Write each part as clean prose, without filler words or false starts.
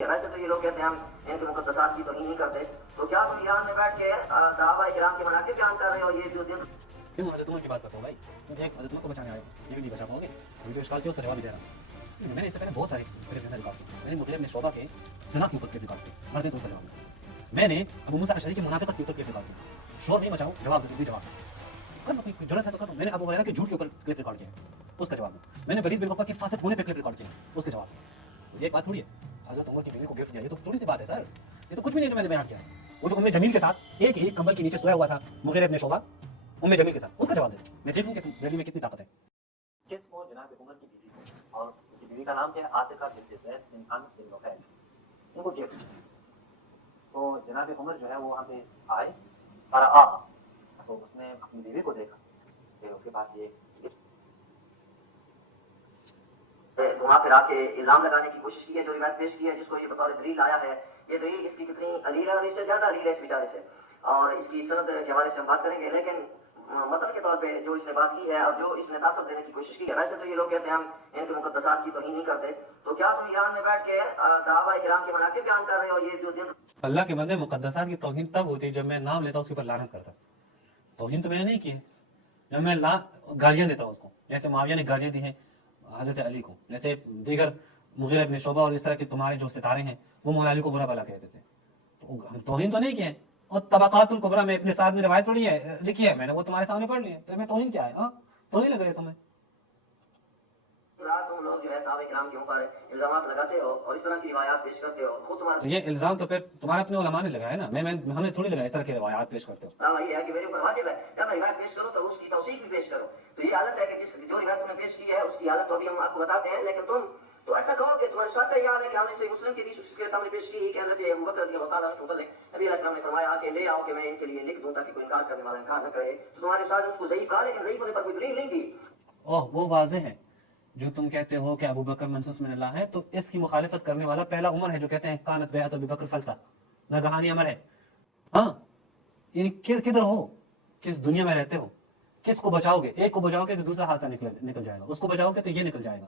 ویسے تو یہ لوگ کہتے ہیں ہم ان کے مقدسات کی توہین نہیں کرتے، تو کیا تم ایران میں بیٹھ کے صحابہ کرام کے مناقب بیان کر رہے ہو؟ یہ جو دن کیوں حضرت عمر کی بات کرتا ہوں بھائی، تم ایک حضرت عمر کو بچانے آئے ہو، یہ بھی نہیں بچا پاؤ گے؟ ابھی جو اشکال کیا اس کا جواب بھی دے رہا ہوں۔ میں نے اس سے پہلے بہت سارے کلپ ریکارڈ کیے، میں نے مغیرہ بن شعبہ کے زنا کے اوپر کلپ ریکارڈ کیے، مرد تو اس کا جواب دے۔ میں نے ابو موسیٰ اشعری کے منافقت کے اوپر کلپ ریکارڈ کیے، شور نہیں مچاؤ، جواب دو، بھی جواب کر لو، کوئی ضرورت ہے تو کر لو۔ میں نے ابو ہریرہ کے جھوٹ کے اوپر کلپ ریکارڈ کیا ہے، اس کا جواب دو۔ میں نے ولید بن عقبہ کے فاسق ہونے پہ کلپ ریکارڈ کیا ہے، اس کا جواب دو۔ یہ ایک بات تھوڑی ہے حضرت عمر کی بیوی کو گفٹ دیا، یہ تو تھوڑی سی بات ہے سر، یہ تو کچھ بھی نہیں جو میں نے بیان کیا ہے۔ وہ جو ام جمیل کے ساتھ ایک ہی کمبل کے نیچے سویا ہوا تھا مغیرہ بن شعبہ ام جمیل کے ساتھ، اس کا جواب دے۔ میں دیکھ لوں کہ ریلی میں کتنی طاقت ہے۔ کس کو؟ جناب عمر کی بیوی کو، اور ان کی بیوی کا نام کیا ہے؟ عاتقہ بنت زید بن عمرو بن نفیل، ان کو گفٹ۔ تو جناب عمر جو ہے وہ وہاں پہ آئے، فرآہا، تو اس نے اپنی بیوی کو دیکھا کہ اس کے پاس یہ گفٹ۔ وہاں پھر آ کے الزام لگانے کی کوشش کی ہے، جو روایت پیش کی ہے جس کو یہ بطور دلیل آیا ہے، یہ دلیل اس کی کتنی علیل ہے اور اس سے زیادہ علیل ہے اس بیچارے سے، اور اس کی سند کے حوالے سے ہم بات کریں گے، لیکن متن کے طور پہ جو اس نے بات کی ہے اور جو اس نے تعصب دینے کی کوشش کی ہے، ویسے تو یہ لوگ کہتے ہیں ہم ان کے مقدسات کی توہین نہیں کرتے، تو کیا تم ایران میں بیٹھ کے صحابہ کرام کے مناقب بیان کر رہے ہو؟ یہ جو دن اللہ کے بندے، مقدسات کی توہین تب ہوتی ہے جب میں نام لیتا ہوں اس کے اوپر لعنت کرتا۔ توہین تو میں نے نہیں کی ہے، جب میں گالیاں دیتا ہوں اس کو، جیسے معاویہ نے گالیاں دی ہیں حضرت علی کو، جیسے دیگر مغیرہ بن شعبہ اور اس طرح کے تمہارے جو ستارے ہیں وہ مولا علی کو برا بھلا کہتے تھے، تو ہم توہین تو نہیں کیے ہیں۔ اور طبقات الکبریٰ میں اپنے ساتھ میں روایت پڑھی ہے، لکھی ہے، میں نے وہ تمہارے سامنے پڑھ لی ہے، تو میں توہین کیا ہے؟ ہاں توہین لگ رہی ہے تمہیں؟ رات تم لوگ جو ہے صحابہ کرام کے اوپر الزامات لگاتے ہو اور اس طرح کی روایات پیش کرتے ہو، خود تمہارا یہ الزام تو پھر تمہارے اپنے علماء نے لگایا نا، ہم نے تھوڑی لگایا، اس طرح کی روایات پیش کرتے ہو۔ دعویٰ یہ ہے کہ میرے اوپر واجب ہے جب میں روایت پیش کروں تو اس کی توثیق بھی پیش کرو، تو یہ حالت ہے کہ جس جو روایت تم نے پیش کی ہے اس کی حالت تو ابھی ہم آپ کو بتاتے ہیں، لیکن تم تو ایسا کہو کہ تمہارے ساتھ یہ حال ہے کہ ہم نے صحیح مسلم کی حدیث اس کے سامنے پیش کی کہ حضرت ابوبکر رضی اللہ تعالیٰ عنہ کے متعلق نبی علیہ السلام نے فرمایا کہ لے آؤ کہ میں ان کے لیے لکھ دوں تاکہ کوئی انکار کرنے والا انکار نہ کرے، تو تمہارے ساتھ اس کو ضعیف کہا لیکن ضعیف ہونے پر کوئی دلیل نہیں دی۔ اوہ وہ واضح ہے، جو تم کہتے ہو کہ ابو بکر منصوص من اللہ ہے، تو اس کی مخالفت کرنے والا پہلا عمر ہے جو کہتے ہیں کانت بیعت ابی بکر فلتا، ناگہانی امر ہے۔ ہاں یعنی کدھر ہو، کس دنیا میں رہتے ہو، کس کو بچاؤ گے؟ ایک کو بچاؤ گے تو دوسرا حادثہ نکل جائے گا، اس کو بچاؤ گے تو یہ نکل جائے گا۔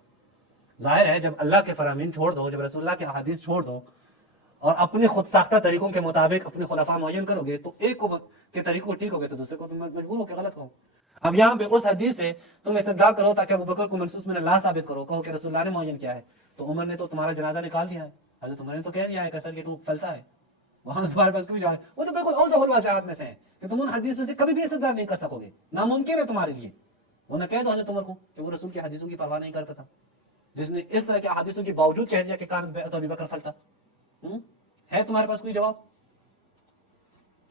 ظاہر ہے جب اللہ کے فرامین چھوڑ دو، جب رسول اللہ کے احادیث چھوڑ دو اور اپنے خود ساختہ طریقوں کے مطابق اپنے خلفاء معین کرو گے، تو ایک کو کے طریقوں ٹھیک ہو گے تو دوسرے کو مجبور ہو کے غلط کہو۔ اب یہاں پہ اس حدیث سے تم استدلال کرو تاکہ ابو بکر کو منصوص من اللہ ثابت کرو، کہو کہ رسول اللہ نے معین کیا ہے، تو عمر نے تو تمہارا جنازہ نکال دیا ہے، حضرت عمر نے تو کہہ دیا ہے کہ اصل کہ تو پھلتا ہے، وہاں تمہارے پاس کوئی جان ہے، وہ تو بالکل اوضح الواضحات میں سے ہے کہ تم ان حدیثوں سے کبھی بھی استدلال نہیں کر سکو گے، ناممکن ہے تمہارے لیے۔ وہ نہ کہہ دو حضرت عمر کو کہ وہ رسول کی حدیثوں کی پرواہ نہیں کرتا تھا، جس نے اس طرح کے حدیثوں کے باوجود کہہ دیا کہ کانت بیعت ابی بکر فلتا۔ ہے تمہارے پاس کوئی جواب؟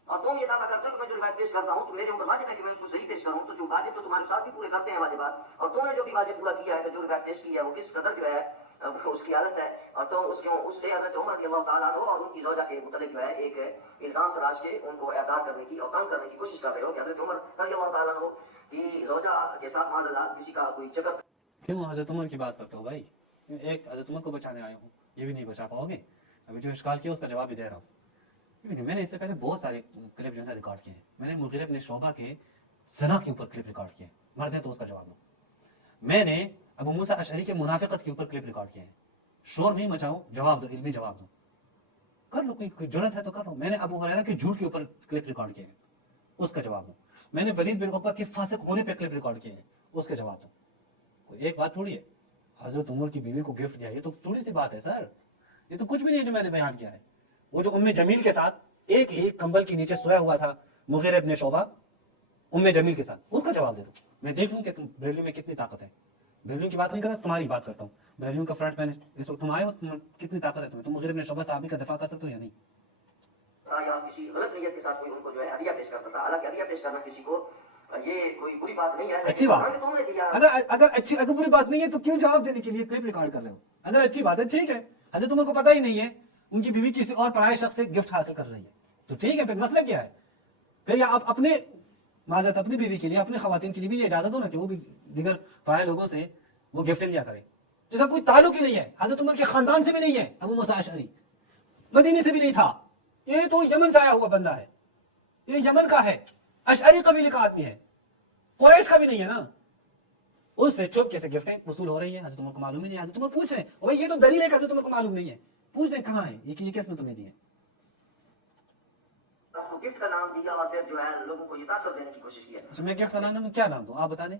اور تم یہ دعویٰ کرتے ہو کہ میں جو روایت پیش کرتا ہوں تو میرے اوپر واجب ہے کہ میں اس کو صحیح پیش کروں، تو جو واجب تو تمہارے ساتھ بھی پورے کرتے ہیں واجبات، اور تم نے جو بھی واجب پورا کیا ہے تو جو روایت پیش کی ہے وہ کس قدر جو ہے اس کی حالت ہے، اور تم اس سے حضرت عمر رضی اللہ تعالیٰ عنہ اور ان کی زوجہ کے متعلق جو ہے ایک الزام تراش کے ان کو اعداد کرنے کی اور تنگ کرنے کی کوشش کر رہے ہو کہ حضرت عمر رضی اللہ تعالیٰ عنہ کی زوجہ کے ساتھ معاذ اللہ کسی کا کوئی چکر۔ کیوں حضرت عمر کی بات کرتے ہو بھائی؟ ایک حضرت عمر کو بچانے آئے ہوں، یہ بھی نہیں بچا پاؤ گے؟ ابھی جو اشکال کیا اس کا جواب بھی دے رہا ہوں۔ میں نے اس سے پہلے بہت سارے کلپ جو ہے ریکارڈ کیے ہیں، میں نے مغیرہ بن شعبہ کے زنا کے اوپر کلپ ریکارڈ کیے ہیں، مرد ہیں تو اس کا جواب دو۔ میں نے ابو موسیٰ اشعری کے منافقت کے اوپر کلپ ریکارڈ کیے ہیں، شور نہیں مچاؤ، جواب دو، علمی جواب دو، کر لو، کوئی ضرورت ہے تو کر لو۔ میں نے ابو ہریرہ کے جھوٹ کے اوپر کلپ ریکارڈ کیے ہیں، اس کا جواب دو۔ میں نے ولید بن عقبہ کے فاسق ہونے پہ کلپ ریکارڈ کیے ہیں، اس کا جواب دو۔ کوئی ایک بات تھوڑی ہے حضرت عمر کی بیوی کو گفٹ دیا، یہ تو تھوڑی سی بات ہے سر، یہ تو کچھ بھی نہیں ہے جو میں نے بیان کیا ہے۔ وہ جو ام جمیل کے ساتھ ایک ہی کمبل کے نیچے سویا ہوا تھا مغیرہ بن شعبہ ام جمیل کے ساتھ، اس کا جواب دے دو، میں دیکھ لوں کہ تم بریلیوں میں کتنی طاقت ہے۔ بریلیوں کی بات نہیں کرتا، تمہاری بات کرتا ہوں، بریلیوں کا فرنٹ مین اس وقت تم آئے ہو، کتنی طاقت ہے تمہیں، تم مغیرہ بن شعبہ صحابی کا دفاع کر سکتے ہو یا نہیں؟ یا کسی غلط نیت کے ساتھ کوئی ان کو جو ہے ہدیہ پیش کرتا تھا، حالانکہ ہدیہ پیش کرنا کسی کو یہ کوئی بری بات نہیں ہے، اچھی بات ہے۔ تم نے دیا اگر بری بات نہیں ہے تو کیوں جواب دینے کے لیے کلپ ریکارڈ کر رہے ہو؟ اگر اچھی بات ہے ٹھیک ہے، حضرت عمر کو پتہ ہی نہیں ہے ان کی بیوی کسی اور پرائے شخص سے گفٹ حاصل کر رہی ہے، تو ٹھیک ہے، پھر مسئلہ کیا ہے؟ پھر یا آپ اپنے معذرت اپنی بیوی کے لیے، اپنے خواتین کے لیے بھی یہ اجازت ہو نا کہ وہ بھی دیگر پرائے لوگوں سے وہ گفٹ لیا کرے، جیسا کوئی تعلق ہی نہیں ہے، حضرت عمر کے خاندان سے بھی نہیں ہے، ابو موسیٰ اشعری مدینے سے بھی نہیں تھا، یہ تو یمن سے آیا ہوا بندہ ہے، یہ یمن کا ہے، اشعری قبیلے کا آدمی ہے، قریش کا بھی نہیں ہے نا، اس سے چپ کیسے گفٹیں وصول ہو رہی ہے؟ حضرت عمر کو معلوم ہی نہیں ہے، حضرت عمر پوچھ رہے ہیں، بھائی یہ تو دلیل ہے کہ حضرت عمر کو معلوم نہیں ہے पूछ ले कहाँ है ये किस में तुम्हें दिए? उसको गिफ्ट का नाम दिया और फिर जो है लोगों को ये तासर देने की कोशिश की है। अच्छा मैं गिफ्ट का नाम दूं तो क्या नाम दूं आप बता दें।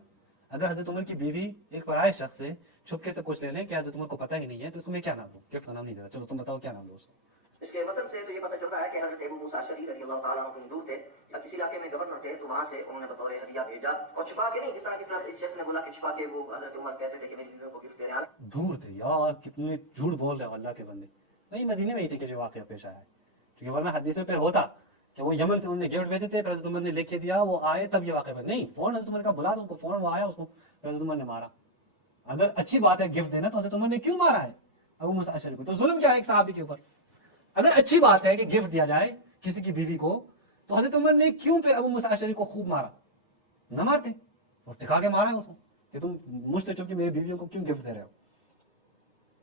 अगर हजरत उमर की बीवी एक पराये शख्स से छुपके से कुछ ले ले कि हजरत उमर को पता ही नहीं है तो उसको मैं क्या नाम दूं? गिफ्ट का नाम नहीं देता, चलो तुम बताओ क्या नाम दूं उसको। इसके मतलब से तो ये पता चलता है कि हजरत अबू मूसा अशअरी रज़ी अल्लाह ताला अन्हु हिंदू थे या किसी इलाके में गवर्नर थे, तो वहां से उन्होंने बतौर हदिया भेजा और छुपा के नहीं, जिस तरह इस शख्स ने बोला कि छुपा के वो हजरत उमर कहते थे कि मेरी बीवियों को गिफ्ट दे रहे हैं। दूर थे यार, कितने झूठ बोल रहे हो अल्लाह के बंदे। नहीं मदीने में ही थे कि जो वाकया पेश आया है, क्योंकि वरना हदीस में फिर होता कि वो यमन से उन्होंने गिफ्ट भेजे थे, हजरत उमर ने लिख के दिया, वो आए तब ये वाकया नहीं, फौरन हजरत उमर का बुला दो उनको, फौरन वो आया, उसको हजरत उमर ने मारा। अगर अच्छी बात है गिफ्ट देना तो हजरत उमर ने क्यों मारा है अबू मूसा अशअरी को? तो जुल्म क्या है एक सहाबी के ऊपर? अगर अच्छी बात है कि गिफ्ट दिया जाए किसी की बीवी को, तो हजरत उमर ने क्यों फिर अबू मूसा अशअरी को खूब मारा? न मारते, और टिका के मारा उसको कि तुम मुझसे चुपके मेरी बीवियों को क्यों गिफ्ट दे रहे हो?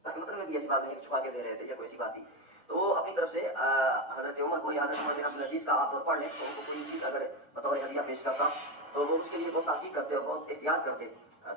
मतलब में भी ऐसी बात नहीं छुपा के दे रहे थे या कोई ऐसी बात थी। तो अपनी तरफ से हजरत उमर को या हजरत उमर बिन अब्दुल अजीज का आप पढ़ लें, तो उनको कोई चीज़ अगर बतौर हदिया पेश करता तो वो उसके लिए बहुत ताकीद करते और बहुत एहतियात करते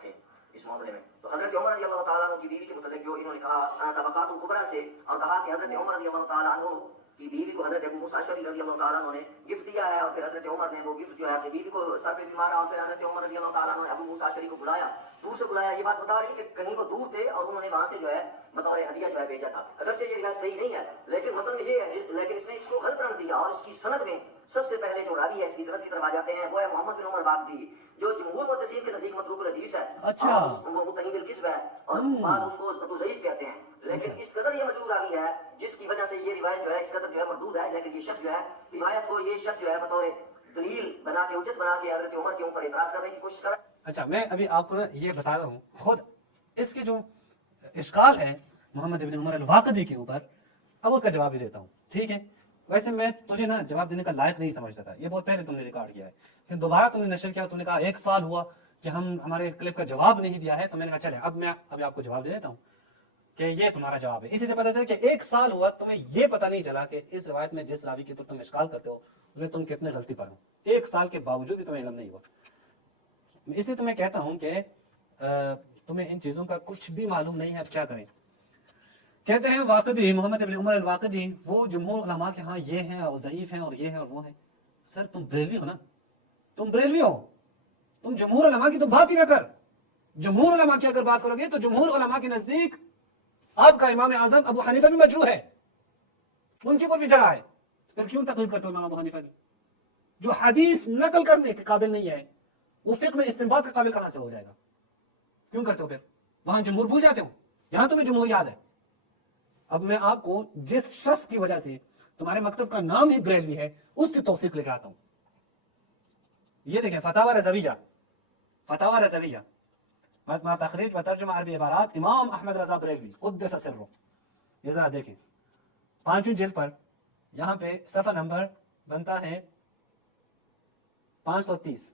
थे इस मामले में। तो हजरत उमर रज़ी अल्लाह ताला अन्हु की बीवी के मुतल्लिक़ जो इन्होंने कहा तबक़ातुल कुबरा से, और कहा कि हजरत उमर रज़ी अल्लाह ताला अन्हु की बीवी को हजरत अबू मूसा अशअरी रज़ी अल्लाह ताला अन्हु ने गिफ्ट दिया है, और फिर हजरत उमर ने वो गिफ्ट जो है अपनी बीवी को सर पे भी मारा, और फिर हजरत उमर रज़ी अल्लाह ताला अन्हु ने अबू मूसा अशअरी को बुलाया, दूर से बुलाया। ये बात बता रही है कि कहीं वो दूर थे और उन्होंने वहां से जो है बतौर हदिया जो है भेजा था। अगरचे ये रिवायत सही नहीं है, लेकिन मतलब ये है, लेकिन इसने इसको गलत रंग दिया, और इसकी सनद में सबसे पहले जो रावी है इसकी सनद की तरफ आ जाते हैं वो है मोहम्मद बिन उमर बागदी, जो जमहूर मुतज़िम के नज़दीक मतरूक हदीस है। अच्छा। और वो मुतहिम बिल किस्ब है, और बाद उसको ज़ईफ कहते हैं। लेकिन इस कदर ये मजरूर रावी है जिसकी वजह से ये रिवायत जो है इस कदर जो है मरदूद है। लेकिन ये शख्स जो है रिवायत को ये शख्स जो है बतौर दलील बना के उचित बना के हजरत उमर के ऊपर इतराज करने की कोशिश कर रहा है। अच्छा मैं अभी आपको ना ये बता रहा हूँ, खुद इसके जो इश्काल है मोहम्मद इब्न उमर अल-वाक़िदी के ऊपर, अब उसका जवाब भी देता हूँ, ठीक है? वैसे मैं तुझे ना जवाब देने का लायक नहीं समझता था, ये बहुत पहले तुमने रिकॉर्ड किया है, फिर दोबारा तुमने नशर किया, तुमने कहा 1 साल हुआ कि हम हमारे क्लिप का जवाब नहीं दिया है, तो मैंने कहा चले अब मैं अभी आपको जवाब दे देता हूँ कि ये तुम्हारा जवाब है। इसी से पता चला कि 1 साल हुआ तुम्हें ये पता नहीं चला कि इस रवायत में जिस रावी के ऊपर तुम इश्काल करते हो उसमें तुम कितने गलती पर हो। 1 साल के बावजूद भी तुम्हें इल्म नहीं हुआ। इसलिए तो मैं कहता हूं कि तुम्हें इन चीजों का कुछ भी मालूम नहीं है, अब क्या करें। कहते हैं वाक़िदी मोहम्मद इब्न उमर अल-वाक़िदी वो जमहूर उलमा के हाँ ये हैं और ज़ईफ हैं और ये हैं और वो हैं। सर तुम बरेलवी हो ना, तुम बरेलवी हो, तुम जमहूर उलमा की तो बात ही ना कर। जमहूर उलमा की अगर बात करोगे तो जमहूर उलमा के नजदीक आपका इमाम आजम अबू हनीफा भी मजरूह है, उनके ऊपर भी जरा है, फिर क्यों तकलीफ करते हो इमाम अबू हनीफा की? जो हदीस नकल करने के काबिल नहीं है वो फिक्र में इस्तिंबात के काबिल कहां से हो जाएगा? क्यों करते हो फिर? वहां जमहूर भूल जाते हो, यहां तुम्हें जमहूर याद है। अब मैं आपको जिस शख्स की वजह से तुम्हारे मकतब का नाम ही बरेलवी है उसकी तौसीक लेकर आता हूं। ये देखें फतावा रज़विया, फतावा रज़विया मा तखरीज व तर्जुमा अरबी इबारात इमाम अहमद रज़ा बरेलवी क़ुद्दस सिर्रुहु। ये जरा देखें 5वीं जिल्द पर यहां पे सफ़ा नंबर बनता है 530।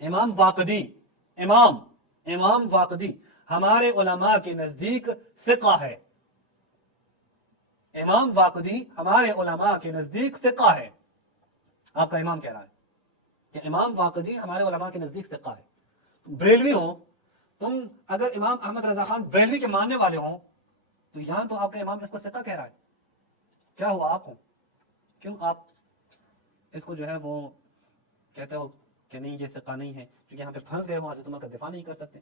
इमाम वाक़िदी, इमाम वाक़िदी हमारे उलमा के नजदीक सिक़ा है। इमाम वाक़िदी हमारे उलमा के नजदीक सिक़ा है। आपका इमाम कह रहा है कि इमाम वाक़िदी हमारे उलमा के नजदीक सिक़ा है। तुम बरेलवी हो, तुम अगर इमाम अहमद रज़ा खान बरेलवी के मानने वाले हो तो यहां तो आपका इमाम इसको सिक़ा कह रहा है। क्या हुआ आपको? क्यों आप इसको जो है वो कहते हो कि नहीं ये सिक़ा नहीं है, क्योंकि यहाँ पे फंस गए हो, हज़रत उमर का दिफा नहीं कर सकते।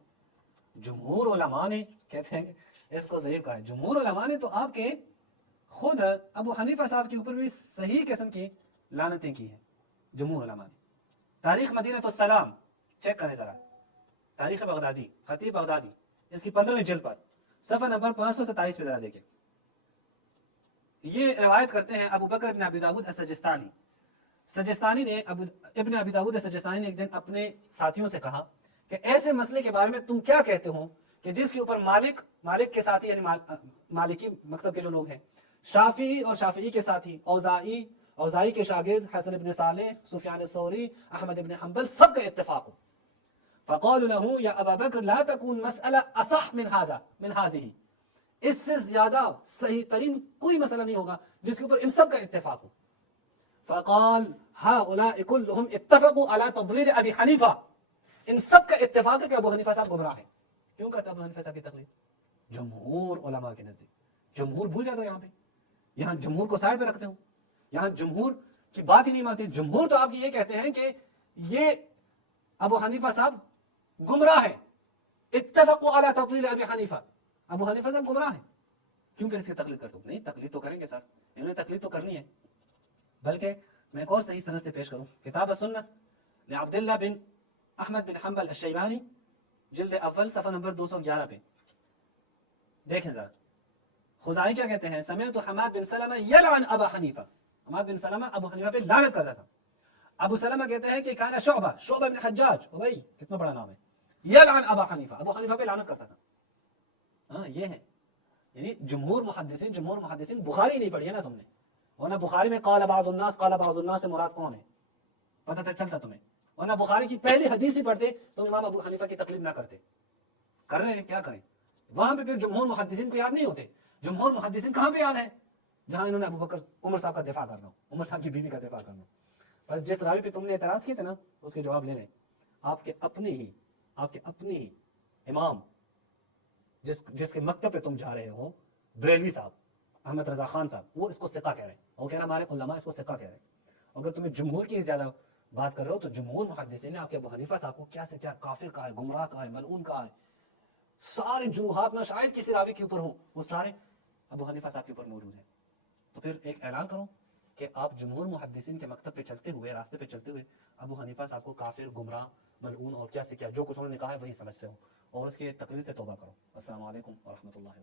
जमहूर उलमा ने कहते हैं इसको ज़ईफ कहा है। जमहूर उलमा ने तो आपके खुद अबू हनीफा साहब के ऊपर भी सही किस्म की लानतें की हैं जमहूर उलमा ने। तारीख मदीनतुस सलाम चेक करें जरा, तारीख बगदादी खतीब बगदादी इसकी 15वीं जिल्द पर सफ़ा नंबर 527 पे जरा देखें। ये रिवायत करते हैं अबू बकर इब्न अबी दाऊद अस-सजिस्तानी। सजिस्तानी ने इब्न अबी दाऊद सजिस्तानी ने एक दिन अपने साथियों से कहा कि ऐसे मसले के बारे में तुम क्या कहते हो कि जिसके ऊपर मालिक के साथी यानी मालिकी मतलब के जो लोग हैं, शाफी और शाफी के साथी, औज़ाई के शागिर्द हसन इब्न सालेह, सुफयान सौरी, अहमद इब्न हंबल सबका इत्तेफाक हो। फ़क़ालू लहू या अबा बकर ला तकून मसअला असह मिन हादिही, इससे ज्यादा सही तरीन कोई मसला नहीं होगा जिसके ऊपर इन सब का इत्तेफाक हो। फ़क़ाल हाउलाइ कुल्लुहुम इत्तफ़क़ू अला तज़लील अबी हनीफा, इन सब का इत्तेफाक है कि अबू हनीफा साहब गुमराह है। क्यों करते अबू हनीफा साहब की तकलीफ? जमहूर उलमा के नजदीक जमहूर भूल जाते हो यहाँ जमहूर को साइड पे रखते हो, यहाँ जमहूर की बात ही नहीं मानते। जमहूर तो आपकी ये कहते हैं कि ये अबू हनीफा साहब गुमराह है, इत्तफक़ू अला तक़लील अबी हनीफा, अबू हनीफा साहब गुमराह है, क्यों फिर इसकी तकलीद करते हो? नहीं, तकलीद तो करेंगे सर, इन्होंने तकलीद तो करनी है। बल्कि मैं एक और सही सनद से पेश करूं, किताब सुन्नह ले अब्दुल्लाह बिन अहमद बिन हंबल अश-शैबानी, जिल्द अव्वल सफ़ा नंबर 211 पे देखें जरा। खुजाई क्या कहते हैं, समिअतु हमाद बिन सलमा यलअन अबा हनीफा, हमाद बिन सलमा अबू हनीफा पे लानत करता था। अबू सलमा कहते हैं कि काना शुअबा बिन हज्जाज, ओ भाई कितना बड़ा नाम है, यलअन अबा हनीफा, अबू हनीफा पे लानत करता था। हाँ ये है, यानी जमहूर मुहद्दिसीन बुखारी नहीं पढ़ी है ना तुमने, वरना बुखारी में काला बाज़ुन्नास से मुराद कौन है पता तो चलता तुम्हें, वरना बुखारी की पहली हदीस ही पढ़ते तुम इमाम अबू हनीफा की तकलीद ना करते। कर रहे हैं, क्या करें, वहां पे फिर जमहूर मुहद्दिसीन को याद नहीं होते। जमहूर मुहद्दिसीन कहां पे याद है, जहां इन्होंने अबू बकर उमर साहब का दिफा करना हो, उमर साहब की बीवी का दिफा करना हो। पर जिस रावी पे तुमने एतराज किए थे ना, उसके जवाब ले लें। आपके अपने ही इमाम जिसके मकतब पे तुम जा रहे हो, बरेलवी साहब, अहमद रजा खान साहब, वो इसको सिक्का कह रहे हैं, वो कह रहे हैं हमारे उलमा इसको सिक्का कह रहे हैं। अगर तुम्हें जमहूर की ज्यादा बात कर रहे हो तो जमहूर मुहद्दिसीन ने आपके अबू हनीफा साहब को क्या से क्या काफिर कहा है, गुमराह कहा है, मलऊन कहा है। सारे जुरूहात ना शायद किसी रावी के ऊपर हो, वो सारे अबू हनीफा साहब के ऊपर मौजूद है। तो फिर एक ऐलान करो कि आप जमहूर मुहद्दिसीन के मकतब पे चलते हुए, रास्ते पे चलते हुए अबू हनीफा साहब को काफिर, गुमराह, मलऊन और क्या से क्या जो कुछ उन्होंने कहा है वही समझते हो, और उसके तकलीद से तौबा करो। अस्सलाम वालेकुम व रहमतुल्लाहि व बरकातहू।